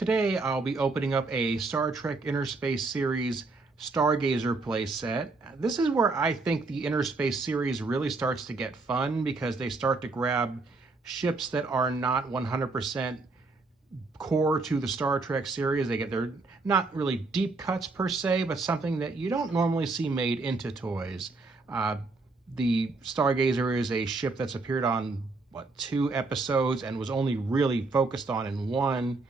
Today I'll be opening up a Star Trek Innerspace series Stargazer playset. This is where I think the Innerspace series really starts to get fun because they start to grab ships that are not 100% core to the Star Trek series. They're not really deep cuts per se, but something that you don't normally see made into toys. The Stargazer is a ship that's appeared on 2 episodes and was only really focused on in 1.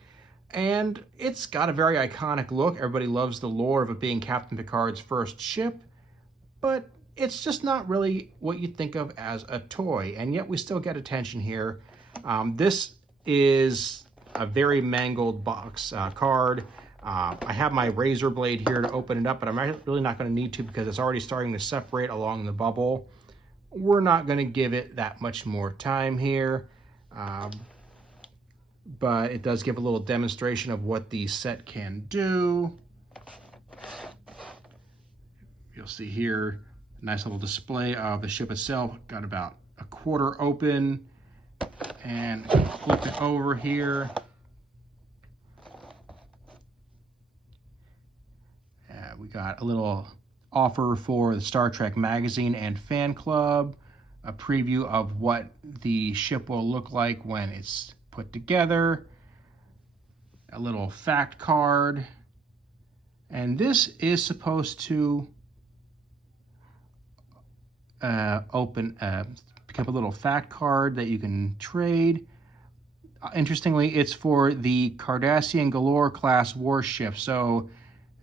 And it's got a very iconic look. Everybody loves the lore of it being Captain Picard's first ship, but it's just not really what you think of as a toy, and yet we still get attention here. This is a very mangled box card. I have my razor blade here to open it up, but I'm really not going to need to because it's already starting to separate along the bubble. We're not going to give it that much more time here. But it does give a little demonstration of what the set can do. You'll see here a nice little display of the ship itself. Got about a quarter open, and flip it over here. We got a little offer for the Star Trek magazine and fan club, a preview of what the ship will look like when it's put together, a little fact card, and this is supposed to become a little fact card that you can trade. Interestingly, it's for the Cardassian Galore class warship, so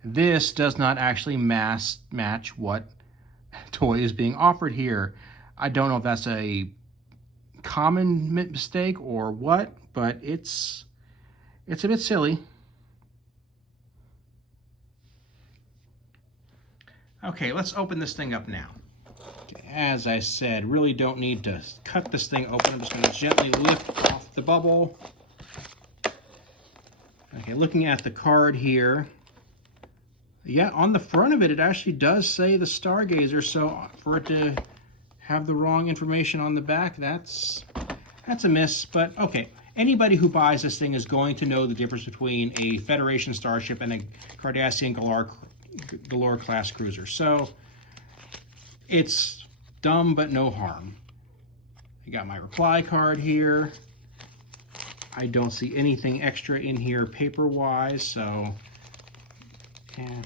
this does not actually match what toy is being offered here. I don't know if that's a common mistake or what, but it's a bit silly. Okay, let's open this thing up now. As I said, really don't need to cut this thing open. I'm just going to gently lift off the bubble. Okay, looking at the card here, yeah, on the front of it, it actually does say the Stargazer, so for it to have the wrong information on the back, that's a miss, but okay. Anybody who buys this thing is going to know the difference between a Federation starship and a Cardassian Galore class cruiser. So it's dumb, but no harm. I got my reply card here. I don't see anything extra in here paper-wise, so yeah, I'm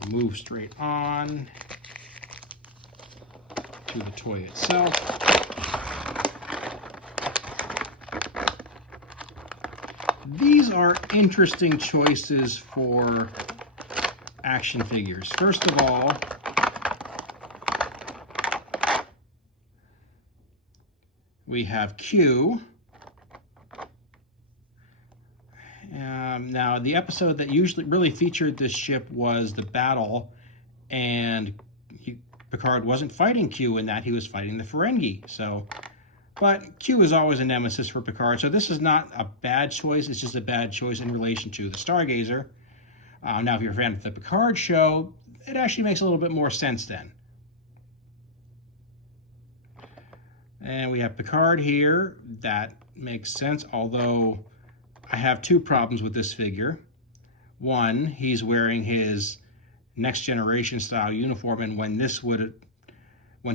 gonna move straight on to the toy itself. These are interesting choices for action figures. First of all, we have Q. Now, the episode that usually really featured this ship was the battle, and Picard wasn't fighting Q in that, he was fighting the Ferengi. But Q is always a nemesis for Picard, so this is not a bad choice. It's just a bad choice in relation to the Stargazer. Now, if you're a fan of the Picard show, it actually makes a little bit more sense then. And we have Picard here. That makes sense, although I have 2 problems with this figure. One, he's wearing his Next Generation style uniform, and when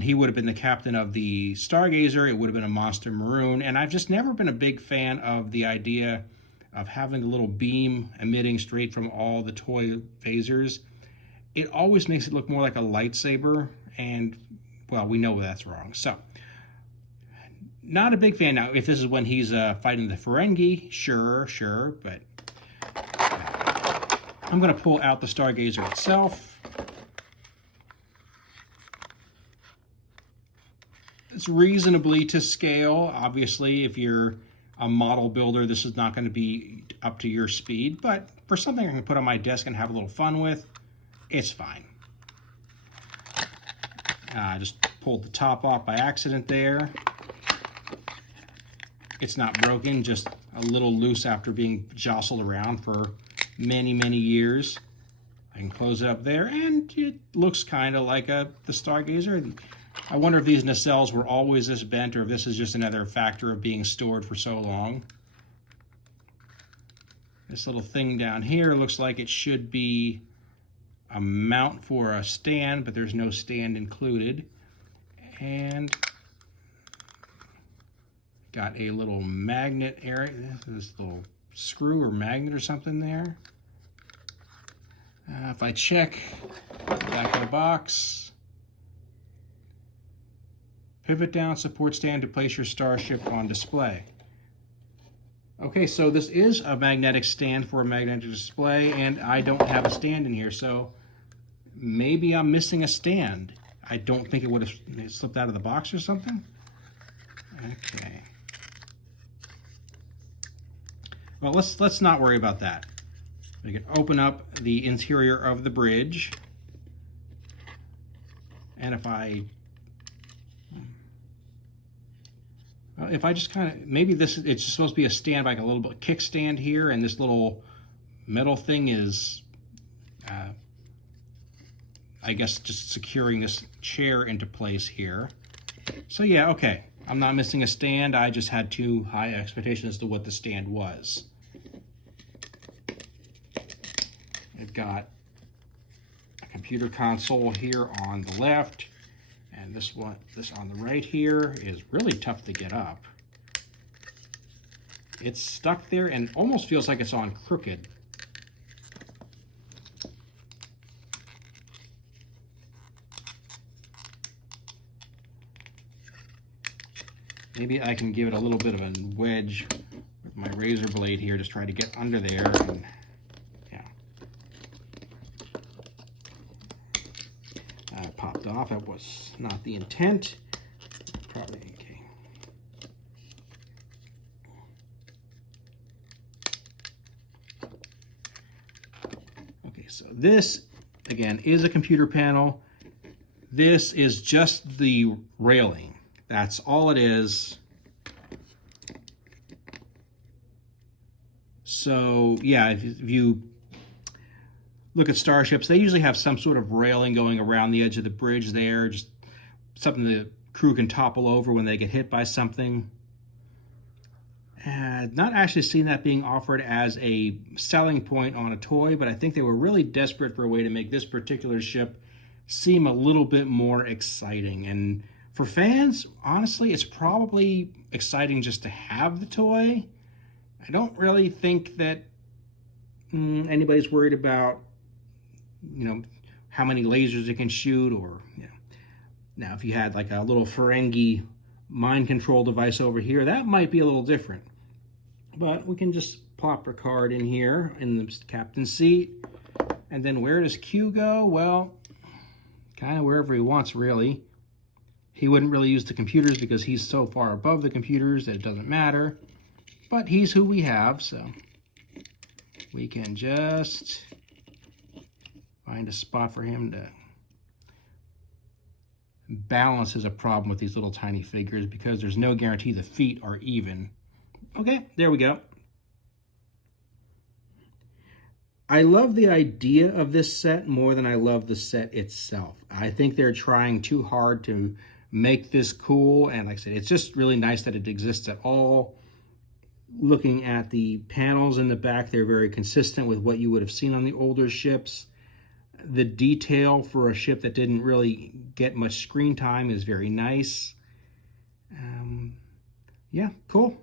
he would have been the captain of the Stargazer, it would have been a monster maroon. And I've just never been a big fan of the idea of having a little beam emitting straight from all the toy phasers. It always makes it look more like a lightsaber, and, well, we know that's wrong. So, not a big fan. Now, if this is when he's fighting the Ferengi, sure, but I'm going to pull out the Stargazer itself. It's reasonably to scale. Obviously, if you're a model builder, this is not going to be up to your speed, but for something I can put on my desk and have a little fun with, it's fine. I just pulled the top off by accident there. It's not broken, just a little loose after being jostled around for many, many years. I can close it up there, and it looks kind of like the Stargazer. I wonder if these nacelles were always this bent, or if this is just another factor of being stored for so long. This little thing down here looks like it should be a mount for a stand, but there's no stand included. And got a little magnet area, this little screw or magnet or something there. If I check the back of the box, pivot down support stand to place your Starship on display. Okay, so this is a magnetic stand for a magnetic display, and I don't have a stand in here, so maybe I'm missing a stand. I don't think it would have slipped out of the box or something. Okay. Well, let's not worry about that. We can open up the interior of the bridge, and if I just kind of, maybe it's supposed to be a stand, like a little bit kickstand here, and this little metal thing is, I guess, just securing this chair into place here. So yeah, okay. I'm not missing a stand. I just had too high expectations as to what the stand was. I've got a computer console here on the left, and this on the right here is really tough to get up. It's stuck there and almost feels like it's on crooked. Maybe I can give it a little bit of a wedge with my razor blade here, just try to get under there. And yeah, it popped off. That was not the intent. Probably okay. Okay, so this again is a computer panel. This is just the railing. That's all it is. So yeah, if you look at starships, they usually have some sort of railing going around the edge of the bridge there, just something the crew can topple over when they get hit by something. Not actually seen that being offered as a selling point on a toy, but I think they were really desperate for a way to make this particular ship seem a little bit more exciting. And for fans, honestly, it's probably exciting just to have the toy. I don't really think that anybody's worried about, how many lasers it can shoot, or, Now, if you had like a little Ferengi mind control device over here, that might be a little different. But we can just plop Ricard in here in the captain's seat. And then where does Q go? Well, kind of wherever he wants, really. He wouldn't really use the computers because he's so far above the computers that it doesn't matter. But he's who we have, so we can just find a spot for him to balance. Is a problem with these little tiny figures because there's no guarantee the feet are even. Okay, there we go. I love the idea of this set more than I love the set itself. I think they're trying too hard to make this cool, and like I said, it's just really nice that it exists at all. Looking at the panels in the back, they're very consistent with what you would have seen on the older ships. The detail for a ship that didn't really get much screen time is very nice. Yeah, cool.